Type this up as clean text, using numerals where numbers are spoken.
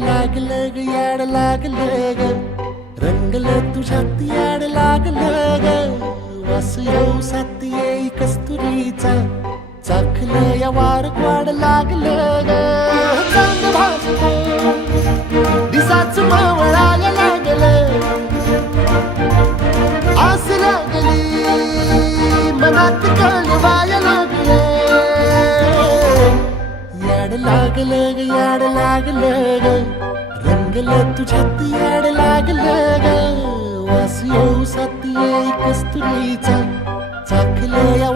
लागलं ग याड लागलं ग रंगलं तुझ्यात याड लागलं ग वास येऊ साथ येई कस्तुरीचा चाखलं या वार वाड लागलं ग चांद भाजलं दिसाच मावळायला लागलं आस लागली मनात कळवायला लागलं याड लागलं ग याड लागलं ग रंगलं तुझ्यात याड लागलं ग वास येऊ साथ येई कस्तुरीचा चाखलं या